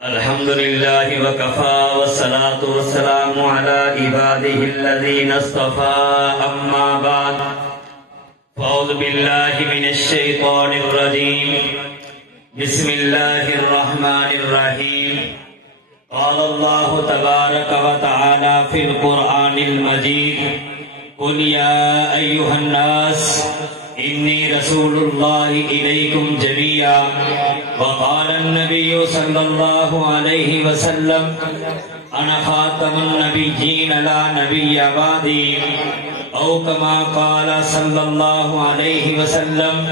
الحمد لله وكفى والصلاة والسلام على عباده الذين اصطفى أما بعد فأعوذ بالله من الشيطان الرجيم بسم الله الرحمن الرحيم قال الله تبارك وتعالى في القرآن المجيد قل يا أيها الناس إني رسول الله إليكم جميعا وقال النبي صلى الله عليه وسلم أنا خاتم النبيين لا نبي بعدي أو كما قال صلى الله عليه وسلم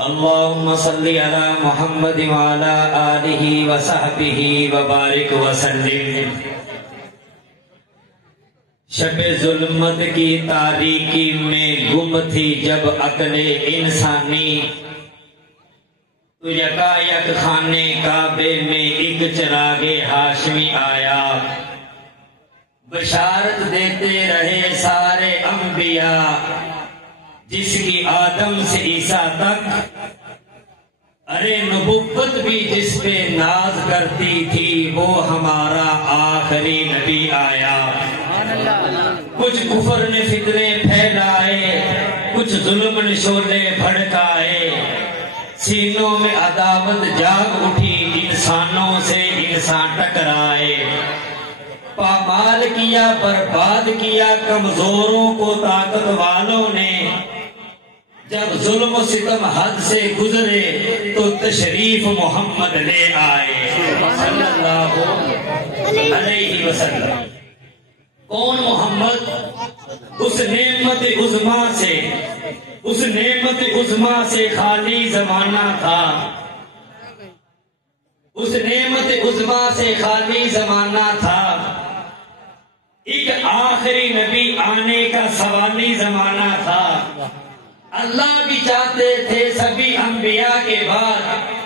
اللهم صل على محمد وعلى آله وصحبه وبارك وسلم شب ظلمت کی تاریکی میں گم تھی جب عقل انسانی تو یکا یک خانے کعبے میں ایک چراغ ہاشمی آیا بشارت دیتے رہے سارے انبیاء جس کی آدم سے عیسیٰ تک ارے نبوت بھی جس پہ ناز کرتی تھی وہ ہمارا آخری نبی آیا کچھ کفر نے فتنے پھیلائے کچھ ظلم نے شعلے بھڑکائے سینوں میں عداوت جاگ اٹھی انسانوں سے انسان ٹکرائے پامال کیا برباد کیا کمزوروں کو طاقت والوں نے جب ظلم و ستم حد سے گزرے تو تشریف محمد لے آئے صلی اللہ علیہ وسلم کون محمد اس نعمت عظما سے خالی زمانہ تھا اس نعمت عظما سے خالی زمانہ تھا ایک آخری نبی آنے کا سوالی زمانہ تھا اللہ بھی چاہتے تھے سبھی انبیاء کے بعد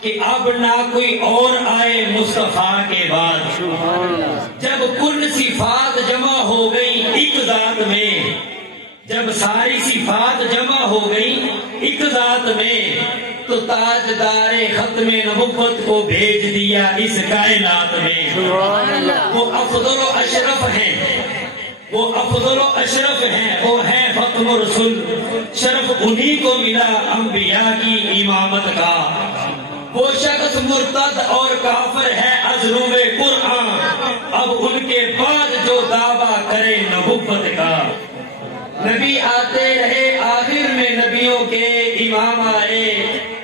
کہ اب نہ کوئی اور آئے مصطفیٰ کے بعد جب کل صفات جمع ہو گئی ایک ذات میں جب ساری صفات جمع ہو گئی ایک ذات میں تو تاجدار ختم نبوت کو بھیج دیا اس کائنات میں وہ افضل و اشرف ہیں وہ افضل و اشرف ہیں وہ ہیں ختم رسول شرف انہی کو ملا انبیاء کی امامت کا وہ شخص مرتد اور کافر ہے از روئے قرآن اب ان کے بعد جو دعویٰ کرے نبوت کا نبی آتے رہے آخر میں نبیوں کے امام آئے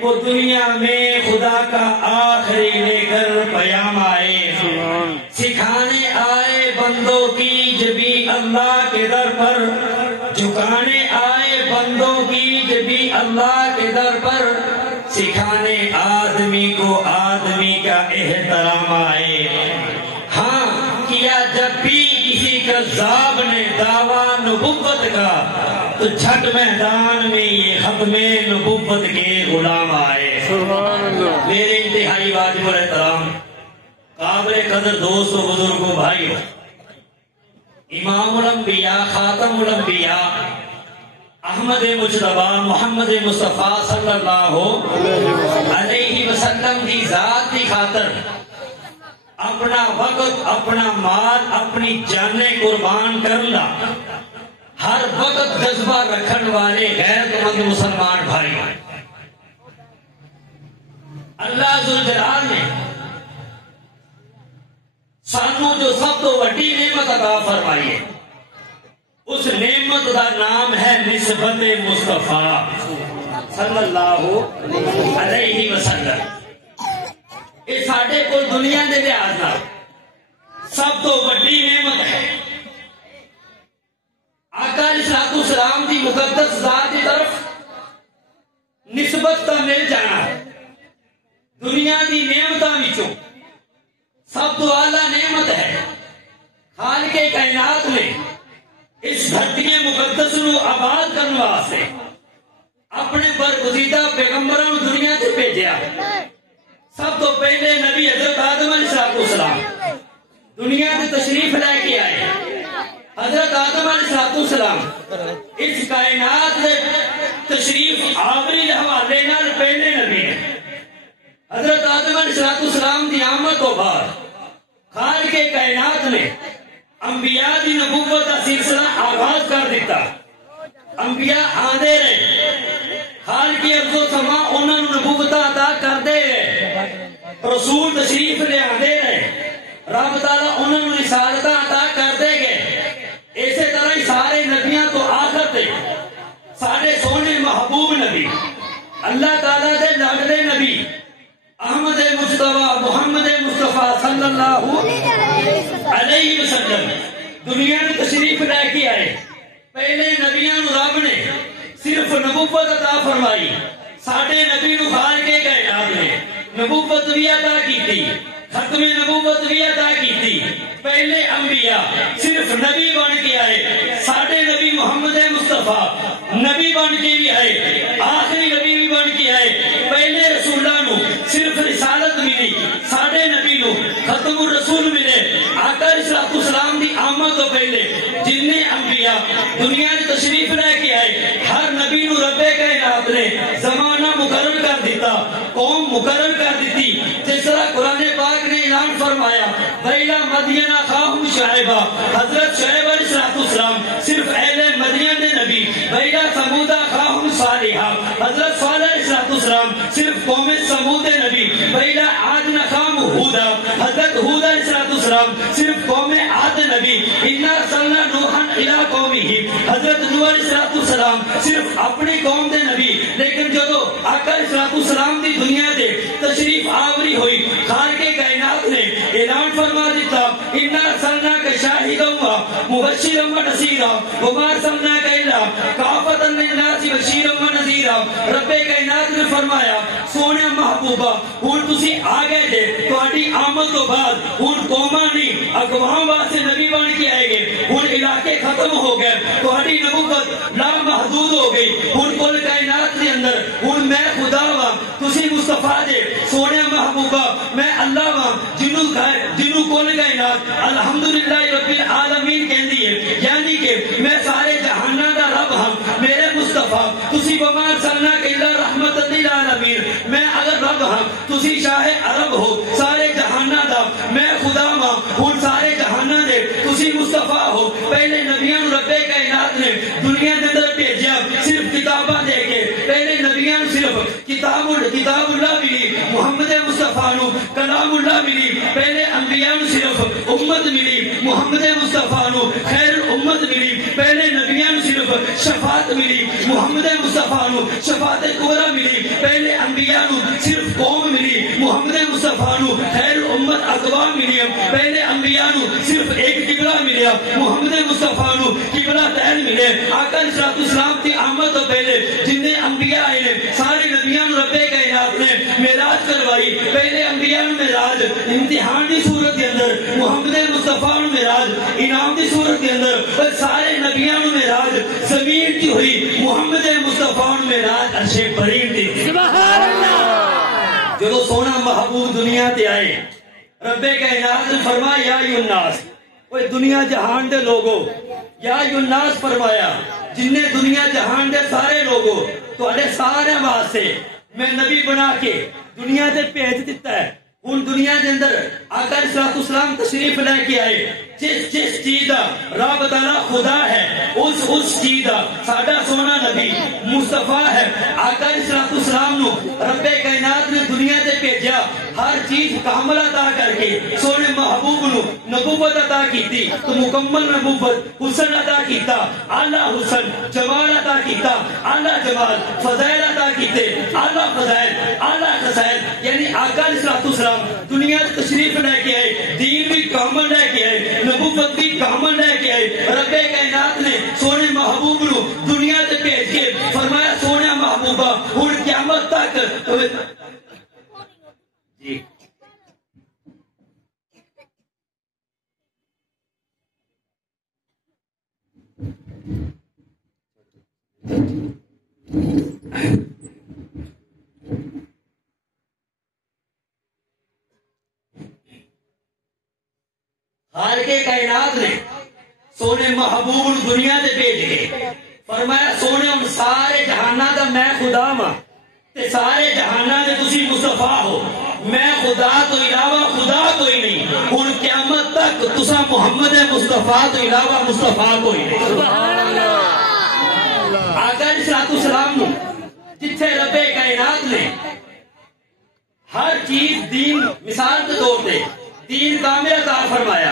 وہ دنیا میں خدا کا آخری لے کر پیام آئے سکھانے آئے بندوں کی جبی اللہ کے در پر جھکانے آئے بندوں کی جبی اللہ کے در پر سکھانے آدمی کو آدمی کا احترام آئے ہاں کیا جب بھی کسی کذاب نے دعویٰ نبوت کا تو جھٹ میدان میں یہ ختم نبوت کے غلام آئے میرے انتہائی واجب الاحترام قابل قدر دوست و بزرگوں بھائیو امام الانبیاء خاتم الانبیاء احمد مجتبی محمد مصطفیٰ صلی اللہ علیہ وسلم کی ذات کی خاطر اپنا وقت اپنا مال اپنی جانیں قربان کرنا ہر وقت جذبہ رکھن والے غیرت مند مسلمان بھائی اللہ ذوالجلال نے سانوں جو سب تو وڈی نعمت عطا فرمائی ہے اس نعمت کا نام ہے نسبت مصطفیٰ صلی اللہ علیہ وسلم یہ ساڑھے کو دنیا دے لحاظ نہ سب تو بڑی نعمت ہے آقا علیہ السلام کی مقدس ذات کی طرف نسبت تا مل جانا ہے دنیا کی نعمتاں وچوں سب تو اعلیٰ نعمت ہے خالق کائنات میں اس دھرتی مقدس نو آباد کرنے واسطے اپنے برگزیدہ پیغمبروں دنیا سے بھیجیا سب تو پہلے نبی حضرت آدم علیہ السلام دنیا سے تشریف لے کے آئے حضرت آدم علیہ السلام اس کائنات میں تشریف آوری حوالے نال پہلے نبی ہے حضرت آدم علیہ السلام کی آمد تو بعد خالق کائنات نے انبیاء دی نبوت کا سلسلہ آغاز کر دیتا. انبیاء آندے رہے، خالق ارض و سما انہاں نوں نبوت عطا کردے رہے، رسول تشریف لے آندے رہے، رب تعالیٰ انہاں نوں رسالت عطا کردے گئے. اسی طرح ہی سارے نبیاں تو آخر تک سارے سونے محبوب نبی اللہ تعالیٰ دے لگدے نبی احمد مصطفیٰ محمد مصطفیٰ صلی اللہ علیہ وسلم دنیا میں تشریف لے کے آئے. پہلے نبیاں نو رب نے صرف نبوت عطا فرمائی، ساڈے نبی نو خالق کائنات نے نبوت بھی عطا کی، ختم نبوت بھی عطا کی. پہلے انبیاء صرف نبی بن کے آئے، ساڈے نبی محمد مصطفیٰ نبی بن کے بھی آئے، آخری نبی بھی بن کے آئے. پہلے رسولاں نو صرف رسالت ملی، ساڈے نبی نو ختم الرسول ملے. آقا علیہ السلام دی آمد تو پہلے جننے انبیاء دنیا میں تشریف لے کے آئے، ہر نبی نو رب کائنات نے زمانہ مقرر کر دیتا، قوم مقرر کر دیتی. جس طرح قرآن پاک نے اعلان فرمایا وَإِلَىٰ مَدْيَنَ أَخَاهُمْ شُعَيْبًا، حضرت شعیب علیہ السلام صرف اہل مدین دے نبی. وَإِلَىٰ ثَمُودَ أَخَاهُمْ صَالِحًا، حضرت صالح علیہ السلام صرف قوم ثمود دے نبی. وَإِلَىٰ عَادٍ أَخَاهُمْ هُودًا، حضرت ہود علیہ السلام صرف قوم عاد نبی. إِنَّا أَرْسَلْنَا نُوحًا إِلَىٰ قَوْمِهِ، حضرت نوح علیہ السلام صرف اپنی قوم دے نبی. لیکن جدو آقا علیہ السلام دی دنیا دے تشریف آوری ہوئی، خالق کائنات نے اعلان فرما دیتا اِنَّا أَرْسَلْنَاكَ شَاهِدًا وَمُبَشِّرًا وَنَذِيرًا وَمَا أَرْسَلْنَاكَ إِلَّا كَافَةً لِلنَّاسِ بَشِيرًا وَنَذِيرًا. رب کائنات نے فرمایا سونے محبوبہ ہن تسی آ گئے جے، تہاڈی آمد تو بعد ہن قوماں نہیں اقوام واسطے نبی بن کے آئے گے. ہن علاقے ختم ہو گئے، تہاڈی نبوت لا محدود ہو گئی. ہن کل کائنات کے اندر ہن میں خدا وا، تسی مصطفیٰ جے سونے محبوبہ، میں اللہ وا جنوں کل کائنات الحمدللہ رب العالمین کہندی ہے. یعنی کہ میں سارے جہاناں دا رب ہاں. میرے مصطفیٰ تسی وما ارسلناک الا رحمۃ للعالمین، میں اگر رب ہاں تسی شاہ عرب ہو سارے جہاناں دا، میں خدا ہاں ہن سارے جہاناں دے تسی مصطفیٰ ہو. پہلے نبیاں نو رب کائنات نے دنیا دے اندر بھیجیا صرف کتاباں دے کے. پہلے نبیاں نو صرف کتاب اللہ ملی، محمد مصطفیٰ نو کلام اللہ ملی. پہلے انبیاء نو صرف امت ملی، محمد مصطفیٰ نو خیر الامت ملی. پہلے نبیاں نو صرف شفاعت ملی، محمد مصطفیٰ نو شفاعت کبریٰ ملی. پہلے انبیاء نو صرف قوم ملی، محمد مصطفیٰ نو خیر الامت اقوام ملی. پہلے انبیاء نو صرف ایک قبلہ ملیا، محمد مصطفیٰ نو قبلہ تین ملے. آقا علیہ السلام کی آمد تو پہلے جتنے انبیاء آئے نے سارے نبیاں نو رب کائنات نے معراج کروائی. پہلے انبیاء نو معراج امتحان دی صورت کے اندر، محمد مصطفیٰ نو معراج انعام دی صورت کے اندر، اور سارے نبیاں نو معراج زمین کی ہوئی، محمد مصطفیٰ نو معراج عرش برین دی. سبحان اللہ. جدو سونا محبوب دنیا تے آئے، رب کائنات نے فرمایا یا ایھا الناس، وہ دنیا جہان دے لوگو، یا ایھا الناس فرمایا جن نے دنیا جہان دے سارے لوگو تواڈے سارے واسطے میں نبی بنا کے دنیا تے بھیج دیتا ہے. ہن دنیا دے اندر آقا علیہ السلام تشریف لے کے آئے. جس چیز دا رب تعالیٰ خدا ہے اس چیز دا ساڈا سونا نبی مصطفیٰ ہے. آقا علیہ السلام نو رب کائنات نے دنیا تے بھیجا، ہر چیز کامل عطا کر کے سونے محبوب نو نبوت عطا کیتی. تو مکمل نبوت، حسن عطا کیتا، اعلی حسن، جمال عطا کیتا، اعلی جمال، فضائل عطا کیتے، اعلی فضائل، اعلی خصائل. یعنی آقا علیہ السلام دنیا تشریف لے کے آئے، دین بھی کامل لے کے آئے، نبوت بھی کامل لے کے آئے. رب کائنات نے سونے محبوب نو دنیا تے بھیج کے فرمایا سونے محبوبہ ہن قیامت تک جی خالق کائنات نے سونے محبوب دنیا دے بھیج کے فرمایا سونے ان سارے جہاناں دا میں خدا ہاں تے سارے جہاناں دے تسی مصطفیٰ ہو. میں خدا تو علاوہ خدا کوئی نہیں. ہن قیامت تک تسا محمد مصطفیٰ تو علاوہ مصطفیٰ کوئی نہیں. آقا علیہ السلام جتھے رب کائنات نے ہر چیز دین مثال کے طور پہ دین کامل عطا فرمایا،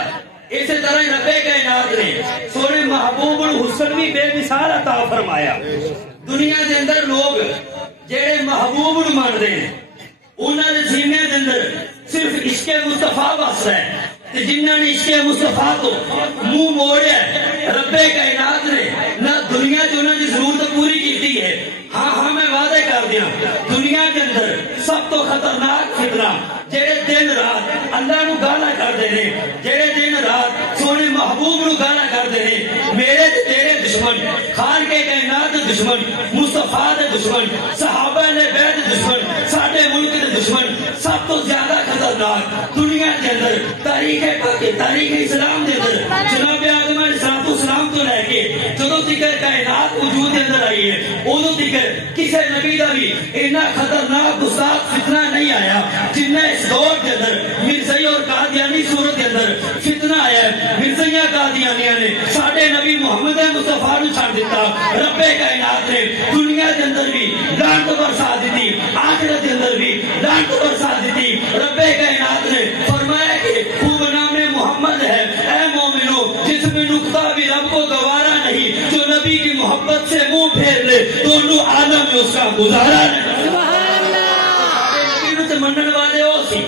اسی طرح رب کائنات نے سونے محبوب الحسن بھی بے مثال عطا فرمایا. دنیا دے اندر لوگ جڑے محبوب نو مانتے ہیں انہاں دے سینے دے اندر صرف عشق مصطفیٰ وسدا ہے، تے جنہاں نے عشق مصطفیٰ تو منہ موڑیا رب کائنات نے نہ دنیا چ انہاں دی ضرورت پوری کیتی ہے. ہاں میں وعدے کر دیا دنیا کے اندر سب تو خطرناک فتنہ جڑے دن رات اللہ نو گالا کرتے ہیں، جڑے دن رات سونے محبوب نو گالا کرتے ہیں، میرے تے تیرے دشمن، خالق کائنات دے دشمن، مصطفیٰ دے دشمن، صحابہ نے بیت دشمن، ساڈے ملک دے دشمن، سب تو زیادہ خطرناک دنیا کے اندر تاریخ اسلام دے اندر جناب آدم علیہ السلام تو لے کے جدوں تک کائنات وجود دے اندر آئی ہے ادوں تک کسی نبی دا بھی اتنا خطرناک گستاخ فتنہ نہیں آیا جنہیں اس دور کے اندر مرزائی اور قادیانی صورت کے اندر فتنہ آیا ہے. مرزائیاں قادیانیاں نے ساڈے نبی محمد مصطفیٰ نو چھڑ دیتا. رب کائنات نے دنیا کے اندر بھی لعنت برسا دیتی، آخرت کے اندر بھی لعنت برسا دیتی. رب کائنات نے فرمایا کہ خوب نام محمد ہے اے مومنو جس میں نقطہ بھی رب کو گوارا نہیں، جو نبی کی محبت سے منہ پھیر لے دونوں عالم میں اس کا گزارا نہیں. منن والے وہ سی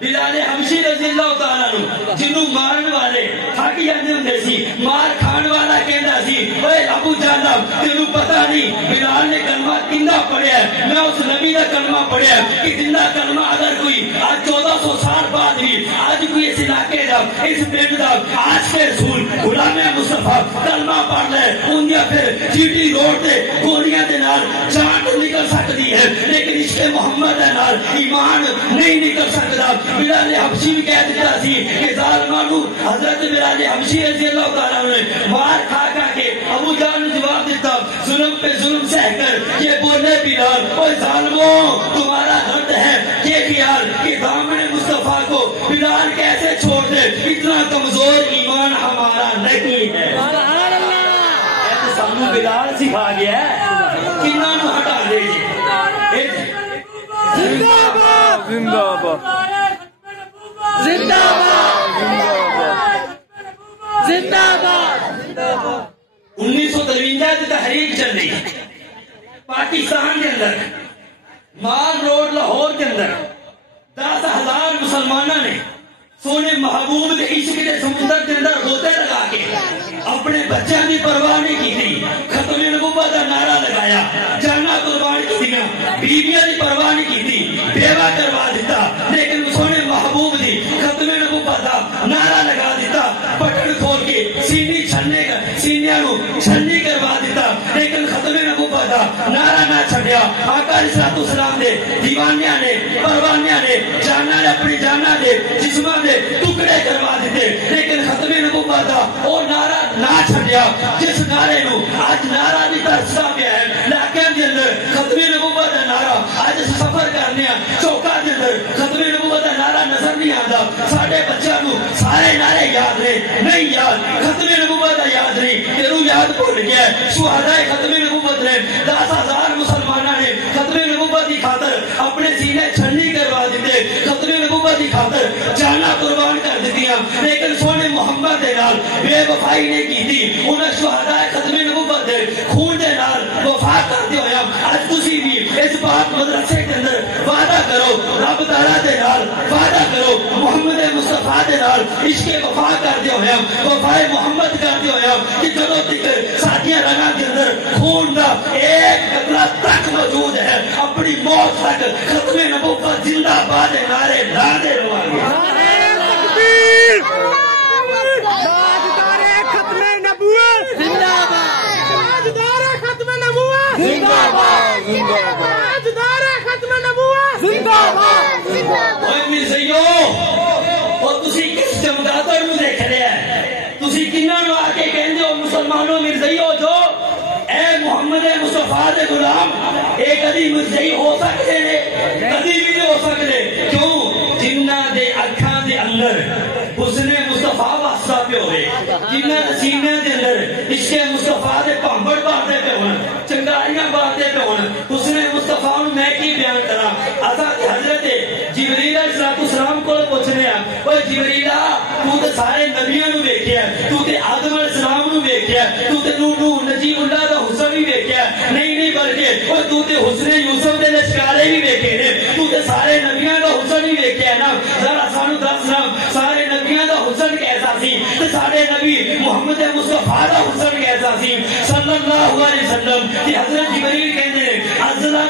بلال حبشی رضی اللہ تعالیٰ عنہ جنوں مارن والے تھک جاندے ہوندے سی، مار کھان والا کہندا سی اوے ابو جہل تینوں پتہ نہیں بلال نے کلمہ کیندا پڑھیا ہے، میں اس نبی دا کلمہ پڑھیا ہے کہ جندا کلمہ اگر کوئی آج 1400 سال بعد بھی آج کوئی اس علاقے دا اس پنڈ دا آج کے رسول غلام مصطفیٰ کلمہ پڑھ لے اندیا پھر جی روڈ تے گولیاں دے نال جان نکل سکتی ہے، لیکن عشق محمد دے نال ایمان نہیں نکل سکتا. بلال حبشی بھی کہہ دیتا سی کہ ظالماں نو حضرت بلال حبشی رضی اللہ تعالیٰ نے مار کھا کے ابو جہل نے جواب دیتا ظلم پہ ظلم سہ کر یہ بولے بلال اوے ظالموں تمہارا درد ہے یہ خیال کہ دامن مصطفیٰ کو بلال کیسے چھوڑ دے، اتنا کمزور ایمان ہمارا نہیں ہے. ایسے سامنے بلال سکھا گیا ہے کنہاں نو ہٹا دے جی. زندہ باد زندہ باد زندہ باد زندہ باد. 1953 کی تحریک چل رہی پاکستان کے اندر مال روڈ لاہور کے اندر 10,000 مسلمانوں نے سونے محبوب کے عشق کے سمندر کے اندر غوطے لگا کے اپنے بچوں کی پرواہ نہیں کی تھی، ختم نبوت کا نعرہ لگایا، جانا قربان کی تھی، بیویاں کی پرواہ نہیں کی تھی، بیوہ کروا دیتا، لیکن سونے محبوب دی ختم نبوت کا نعرہ لگا دیتا، بٹن کھول کے سینی چھلنے کا سینیاں نو چھلنی کروا دیتا، لیکن ختم نبوت کا نعرہ نہ چھڑیا. آقا علیہ السلام نے دیوانیاں نے پروانیاں نے جانا نے اپنی جانا دے جسماں دے ٹکڑے کروا دیتے، لیکن ختم نبوت کا وہ نعرہ نہ چھڑیا جس نعرے نو آج نعرہ بھی ترسا پیا ہے. علاقے کے اندر ختم نبوت کا نعرہ آج سفر کرنے چوکا کے اندر ختم نبوت کا نعرہ نظر نہیں آتا. سارے بچوں کو سارے نعرے یاد نے نہیں یاد، ختم نبوت کا یاد نہیں، تیرو یاد بھول گیا ہے. شہدائے ختم نبوت نے 10,000 مسلمانوں نے ختم نبوت کی خاطر اپنے سینے چھلنی کروا دیتے، ختم نبوت کی خاطر جانا قربان کر دیتیاں، لیکن سونے محمد دے نال بے وفائی نہیں کی تھی. انہیں شہدائے ختم نبوت دے خون دے نال وفا کرتے ہویا آج تسی بھی اس بات مدرسے کے اندر وعدہ کرو، رب تعالیٰ دے نال وعدہ کرو، محمد مصطفیٰ دے نال عشق وفا کرتے ہویا وفائے محمد کرتے ہویا کہ جدوں تک ساڈیاں رگاں کے اندر خون دا ایک قطرہ تک موجود ہے اپنی موت تک ختم نبوت زندہ باد نعرے لاندے رہواں گے. مسلمانوں مرزائی ہو جو اے محمد مصطفیٰ دے غلام اے کدی مرزائی ہو سکتے ہیں، کدی بھی نہیں ہو سکتے. کیوں؟ عشق مصطفیٰ دے پامبڑ باندھے پہ ہونا چنگاریاں باندھے پہ ہونا حسن مصطفیٰ نو میں کی بیان کرا حضرت جبریل علیہ السلام کو پوچھنے ہیں اوہ جبریلہ تو تے سارے نبیوں نو ویکھیا تو تے آدم علیہ السلام نو ویکھیا تو تے نوح نجیب اللہ دا حسن بھی ویکھیا نہیں بلکہ اوہ تو تے حسن یوسف دے لشکارے بھی ویکھے نے تو تے سارے نبیوں دا حسن بھی ویکھیا نا ذرا سانو دس نا سارے نبیوں دا حسن کیسا سی تے سارے نبی محمد مصطفیٰ دا حسن کیسا سی صلی اللہ علیہ وسلم کہ حضرت جبریل کہتے ہیں ازلا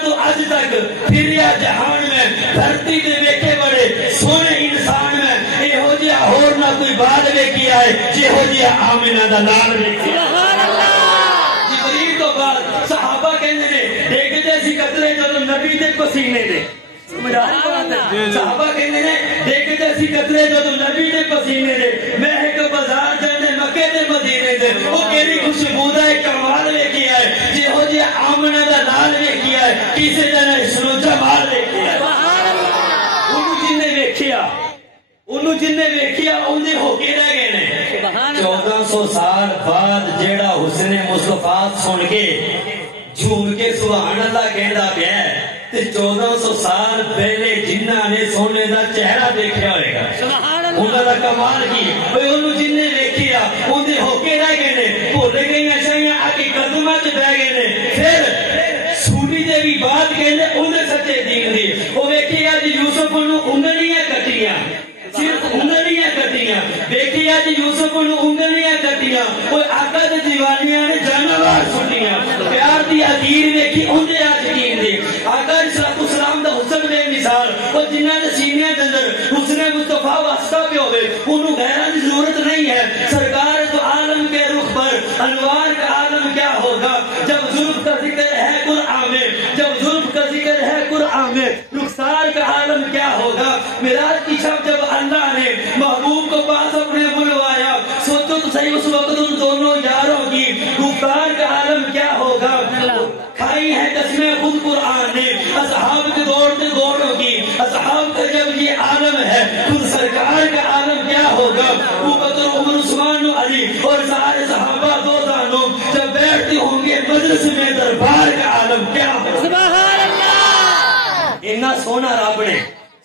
تو آج تک پھر یا جہان میں دھرتی دے ویکھے بڑے سونے انسان میں اے ہو جیا اور نہ کوئی بات ویکھی آئے جے ہو جیا آمنہ دا لال ویکھی جبریل تو بعد صحابہ کہتے ہیں دیکھتے سی قطرے جو نبی دے پسینے دے صحابہ کہتے ہیں دیکھتے سی قطرے جو نبی دے پسینے دے میں ایک بازار جانے مکے دے مدینے دے وہ کیری خوشبودہ ایک کمال لے کے آئے جے ہو جے آمنہ دا لال لے کے آئے کسے جانے حسن و جمال لے کے آئے انہوں جن نے ویکھیا انہیں ہو کے رہ گئے نے 1400 سال بعد جیڑا حسن مصطفیٰ سن کے جھوم کے سبحان اللہ کہندا پیا ہے تے 1400 سال پہلے جنہاں نے سونے دا چہرہ دیکھیا ہوئے گا انہاں دا کمال کی اوے انہوں جن نے ویکھیا انہیں ہو کے رہ گئے نے بھول گئیاں شائیاں آ کے قدماں چ بہ گئے نے پھر سوری دے بھی بات کہندے انہیں سچے دین دی او ویکھیا جی یوسف نو انگلیاں کٹیاں صرف انگلیاں کٹیاں دیکھیا جی یوسف نو انگلیاں کٹیاں کوئی آقا دے دیوانیاں نے جانوار سنیاں پیار دی عقیر دیکھی انہیں آج یقین دی آقا علیہ السلام دا حسن بے مثال وہ جنہاں دے سینے دے اندر حسن مصطفیٰ واسطہ پہ ہوئے انہوں غیرہ دی ضرورت نہیں ہے سرکار تو عالم کے رخ پر انوار کا عالم کیا ہوگا جب ظلم کا ذکر ہے قرآن میں جب ظلم کا ذکر ہے قرآن میں رخسار کا عالم کیا ہوگا معراج کی شب جب اللہ نے محبوب کو پاس اپنے بلوایا سوچو تو صحیح اس وقت ان دونوں یاروں کی رخسار کا عالم کیا ہوگا کھائی ہے قسمیں خود قرآن نے اصحاب کے دوڑتے دوڑوں کی اصحاب کا جب یہ عالم ہے خود سرکار کا عالم کیا ہوگا ابو بکر عمر عثمان علی اور سارے صحابہ دو دانوں جب بیٹھتے ہوں گے مجلس میں دربار کا عالم کیا ہوگا سبحان اللہ اتنا سونا رب نے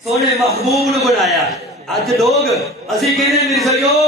سونے محبوب نے بنایا اج لوگ اسی کہنے مرزائیو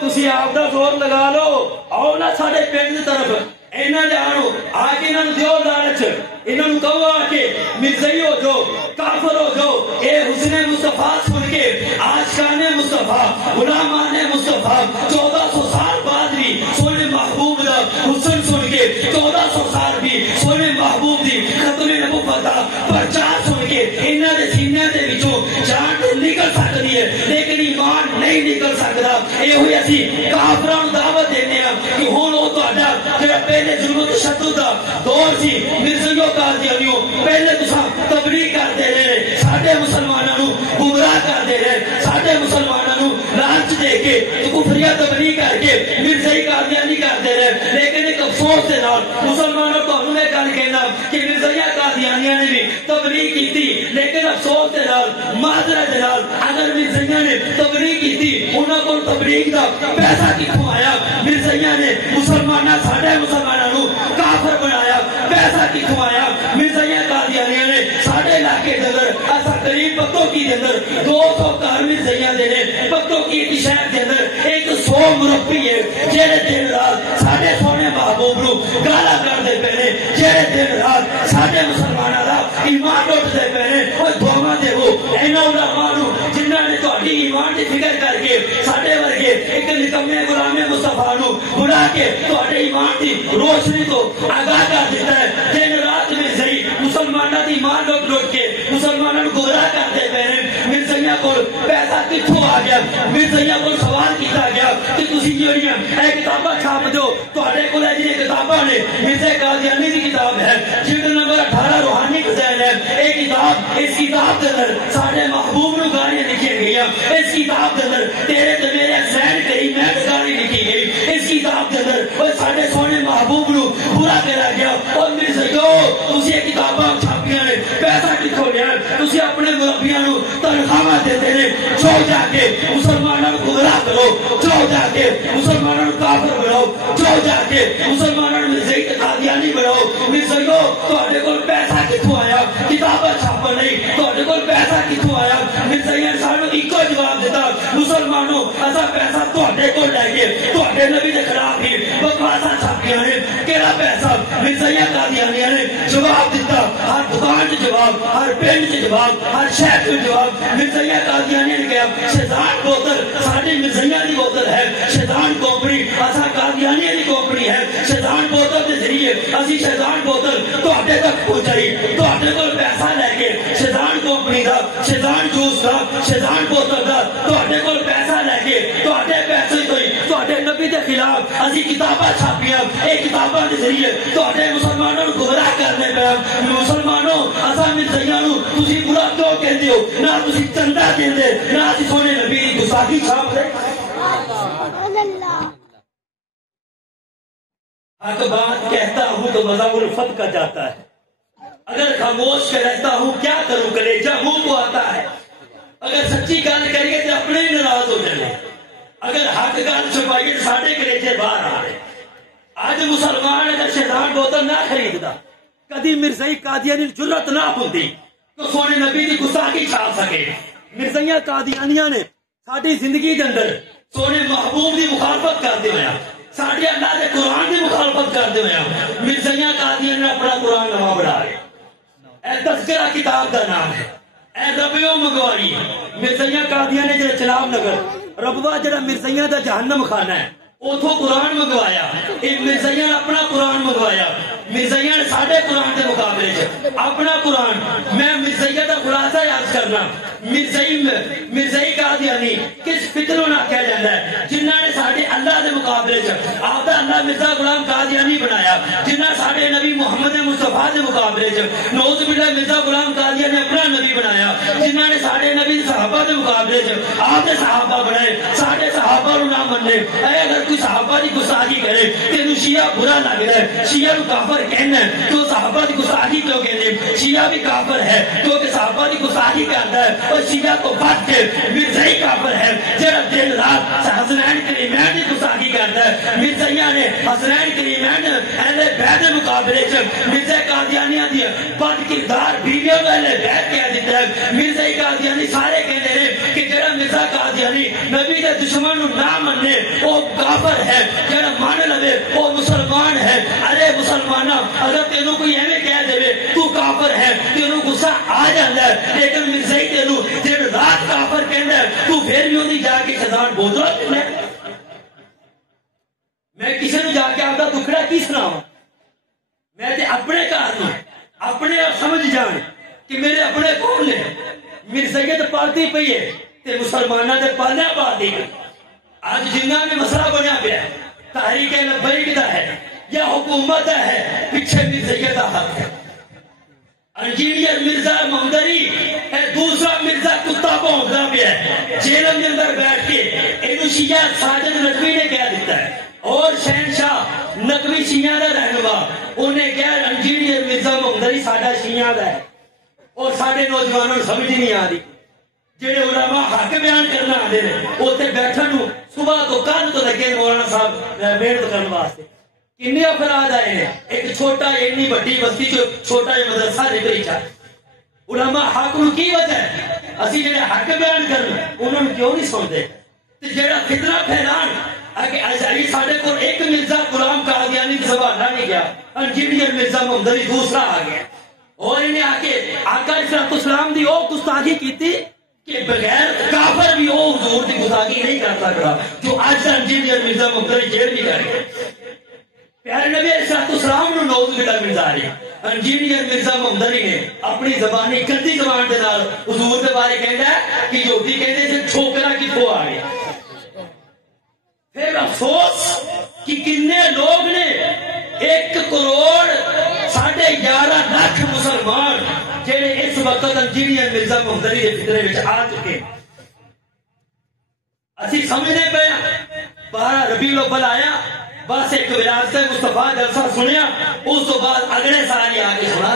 تسی آپ دا زور لگا لو آؤ نا ساڑھے پینڈ دی طرف اینا جانو آکے انہوں دیو لالچ انہوں کہو آکے مرزائیو جو کافرو جو اے حسن مصطفیٰ سن کے عاشقان مصطفیٰ غلامان مصطفیٰ 1400 سال بعد بھی سونے محبوب دا حسن سن کے 1400 سال بھی سونے محبوب دی ختم نبوت دا پرچار سن کے انہوں دے سینے دے وچوں جان تو نکل سکتی ہے لیکن ایمان نہیں نکل سکتا اے ہوئی اسی کافران دعوت دینے ہیں کہ ہون او تو اڈا کہ پہلے ظلم و تشدد دا دور سی مرزائیوں قاضیانیوں پہلے تو تبلیغ کرتے رہے ساڑھے مسلمانوں گمراہ کرتے رہے ساڑھے مسلمانوں لالچ دے کے تو کفریہ تبلیغ کر کے مرزائی قاضیانی کرتے رہے لیکن ایک افسوس دے نال مسلمانوں کو انہوں نے کہا کہنا کہ مرزائیہ قاضیانیاں نے بھی تبلیغ کی تھی لیکن افسوس دے نال معذرت دے نال اگر مرزائیہ نے تبلیغ کی تھی انہوں کو تبلیغ دا پیسہ کتوں آیا مرزائیہ نے مسلمانہ ساڑھے مسلمانوں کافر بنایا پیسہ کتوں آیا مرزائیہ قاضیانیاں نے ساڑھے علاقے دندر ایسا قریب پتوں کی دندر 200 کار مرزائیہ دینے پتوں کی ایک شہر دندر ایک 100 مربی ہے جیڑے دن رات ساڑھے سونے محبوب رو گالا کر دے پہنے جیڑے دن رات ساڑھے مسلمانہ دا ایمان اٹھ دے پہنے وہ دعا دے وہ اینا علمانو جنہاں نے تو اڈی ایمان دی فکر کر کے ساڑھے ورگے ایک نکمے غلام مصطفیٰ نو بنا کے تو اڈے ایمان دی روشنی تو آگاہ کر دیتا ہے دن رات میں صحیح مسلمانہ دی ایمان لوٹ لوٹ کے مسلمانہ گمراہ کرتے پہنے مرزائیہ کو پیسہ کتھوں آ گیا مرزائیہ کو سوال کیتا گیا کہ تسی جوڑیاں اے کتابہ چھاپ دو تو اڈے کو لے جنہیں کتابہ نے مرزا قاضیانی دی کتاب ہے جلد نمبر 18 روحانی فضائل ہے ایک کتاب اس کتاب کے اندر ساڑھے محبوب نو گاڑیاں لکھی گئی اس کتاب کے اندر تیرے تو میرے حسین کریم میں گاڑی لکھی گئی اس کتاب کے اندر وہ ساڑھے سونے محبوب نو پورا کرا گیا اور مرزائیو تسی ایک کتاباں چھاپیاں نے پیسہ کتھوں لیا تسی اپنے مربیاں نو تنخواہ دیتے ہیں جو جا کے مسلمانوں کو گمراہ کرو، جو جا کے مسلمانوں کو کافر بناؤ، جو جا کے مسلمانوں نے مرزائی قادیانی بناؤ۔ مرزائیوں تواڈے کول پیسہ کتھوں آیا؟ کتاباں چھاپن نہیں، تواڈے کول پیسہ کتھوں آیا؟ مرزائیاں سانوں ایکو جواب دیتا، مسلمانوں اساں پیسہ تواڈے کول لے کے تواڈے نبی دے خلاف ہی بکواساں چھاپیاں نے، کیڑا پیسہ؟ مرزائیاں قادیانیاں نے جواب دیتا، ہر دکان چ جواب، ہر پنڈ چ جواب، ہر شہر چ جواب۔ مرزائیاں قادیانیاں نے کہا شیطان بوتل ساڈی مرزائیاں دی بوتل ہے، شیطان کمپنی اساں قادیانیاں دی کمپنی ہے، شیطان بوتل دے ذریعے اسی شیطان بوتل تواڈے تک پہنچائی، تواڈے کول پیسہ لے کے شیطان کمپنی دا، شیطان جوس دا، شیطان بوتل دا تواڈے کول پیسہ لے کے تواڈے پیسے تو ہی تواڈے نبی دے خلاف اسی کتاباں چھاپیاں، اے کتاباں دے ذریعے تواڈے مسلمانوں نوں گمراہ کرنے پیا۔ مسلمانوں اساں مرزائیاں نوں تسی برا کیوں کہندے ہو؟ نہ تسی چندہ دیندے، نہ اسی سونے نبی دی گستاخی چھاپ دے۔ حق بات کہتا ہوں تو مزہ الفت کا جاتا ہے، اگر خاموش کے رہتا ہوں کیا کروں کلیجہ منہ کو آتا ہے۔ اگر سچی گل کریے تو اپنے ہی ناراض ہو جانے، اگر حق گل چھپائیے تو ساڈے کلیجے باہر آ رہے۔ اج مسلمان اگر شیطان بوتل نہ خریددا، کدی مرزائی قادیانی جرت نہ ہوندی تو سونے نبی دی گستاخی چھاپ سکے۔ مرزائیاں قادیانیاں نے ساڈی زندگی دے اندر سونے محبوب دی مخالفت کردے ہویا، ساڈے اللہ دے قرآن دی مخالفت کردے ہویا مرزائیاں قادیانیاں نے اپنا قرآن نواں بنا لیا۔ اے تذکرہ کتاب دا نام ہے، اے ربیو منگواری۔ مرزائیاں قادیانیاں نے جڑا چناب نگر ربوہ جڑا مرزائیاں دا جہنم خانہ ہے اتھوں قرآن منگوایا، ایک مرزائیاں نے اپنا قرآن منگوایا۔ مرزائیاں نے ساڈے قرآن کے مقابلے چ اپنا قرآن، میں مرزائیاں دا خلاصہ یاد کرنا۔ مرزائی قادیانی کس فکروں نہ کہا جاتا ہے جنہاں نے ساڈے اللہ دے مقابلے چ آپ دا اللہ مرزا غلام قادیانی بنایا، جنہاں ساڈے نبی محمد مصطفیٰ دے مقابلے چ نعوذ باللہ مرزا غلام قادیانی نے اپنا نبی بنایا، جنہاں نے ساڈے نبی صحابہ دے مقابلے چ آپ دے صحابہ بنائے، ساڈے صحابہ نوں نہ مننے۔ اے اگر کوئی صحابہ دی گستاخی کرے تینوں شیعہ برا لگدا ہے، شیعہ نوں کافر کہنا ہے تو صحابہ دی گستاخی کیوں کہندے؟ شیعہ بھی کافر ہے کیونکہ صحابہ دی گستاخی کرتا ہے، اور شیعہ تو بچ کے مرزائی کافر ہے جڑا دن رات حسنین کریمین دی گستاخی کرتا ہے۔ مرزائیاں نے حسنین کریمین اہل بیت دے مقابلے چ مرزا قادیانیاں دی بد کردار بیویوں نوں اہل بیت کہہ دیتا ہے۔ مرزائی قادیانی سارے کہندے نے کہ جڑا مرزا قادیانی نبی دے دشمن نوں نہ مننے وہ کافر ہے، جڑا مان لوے وہ مسلمان ہے۔ ارے مسلماناں اگر تینوں کوئی ایویں کہہ دے تو کافر ہے تینوں غصہ آ جاتا ہے، لیکن مرزائی تینوں دن رات کافر کہندا ہے تو پھر بھی اودی جا کے خزان بوتل پینا۔ میں کسی نوں جا کے آپدا دکھڑا کی سناواں؟ میں تے اپنے گھر نوں اپنے سمجھ جان کہ میرے اپنے کون نے۔ مرزائیت پالتی پئی ہے تے مسلماناں دے پالنا پالتی ہے۔ آج جنہاں میں مسئلہ بنیا پیا ہے تحریک لبیک دا ہے یا حکومت دا ہے، پیچھے مرزائیت دا حق ہے۔ انجینئر مرزا ممدری دوسرا مرزا کتا بھونکتا پیا ہے، جیل کے اندر بیٹھ کے اینو شیعہ ساجد نقوی نے کہہ دیتا ہے، اور شہنشاہ نقوی شیعہ دا رہنما انہیں کہا انجینئر مرزا ممدری ساڈا شیعہ دا ہے، اور ساڈے نوجوانوں کو سمجھ نہیں آ رہی۔ جڑے علماء حق بیان کرنا آتے ہیں اتنے بیٹھن صبح تو کل تو لگے مولانا صاحب محنت کرنے واسطے۔ کنے افراد آئے ہیں، ایک چھوٹا اینی بڑی بستی جو چھوٹا یہ مدرسہ نکلی چاہ علماء حق نو کی وجہ ہے؟ اسی جڑے حق بیان کرنا انہوں نے کیوں نہیں سنتے؟ جڑا فتنہ پھیلان اگے ساڈے کو ایک مرزا غلام قادیانی سنبھالنا نہیں گیا، انجینئر مرزا ممدری دوسرا آ گیا، اور انہیں آ کے آقا علیہ السلام دی او گستاخی کیتی کہ بغیر کافر بھی وہ حضور کی گستاخی نہیں کر سکتا جو آج کا انجینئر مرزا ممدری جیل بھی کرے۔ پیارے نبی علیہ السلام نو نعوذ باللہ من ذالک انجینئر مرزا ممدری نے اپنی زبانی گندی زبان کے نال حضور کے بارے کہندا ہے کہ یہودی کہندے سے چھوکرا کتھوں آ گیا۔ پھر افسوس کہ کتنے لوگ نے 1 کروڑ 11.5 لاکھ مسلمان جڑے اس وقت انجینئر مرزا ممدری کے فطرے وچ آ چکے۔ اسی سمجھنے پے 12 ربیع الاول آیا، بس ایک وراثت مصطفیٰ جلسہ سنیا، اس تو بعد اگلے سال ہی آ کے سنا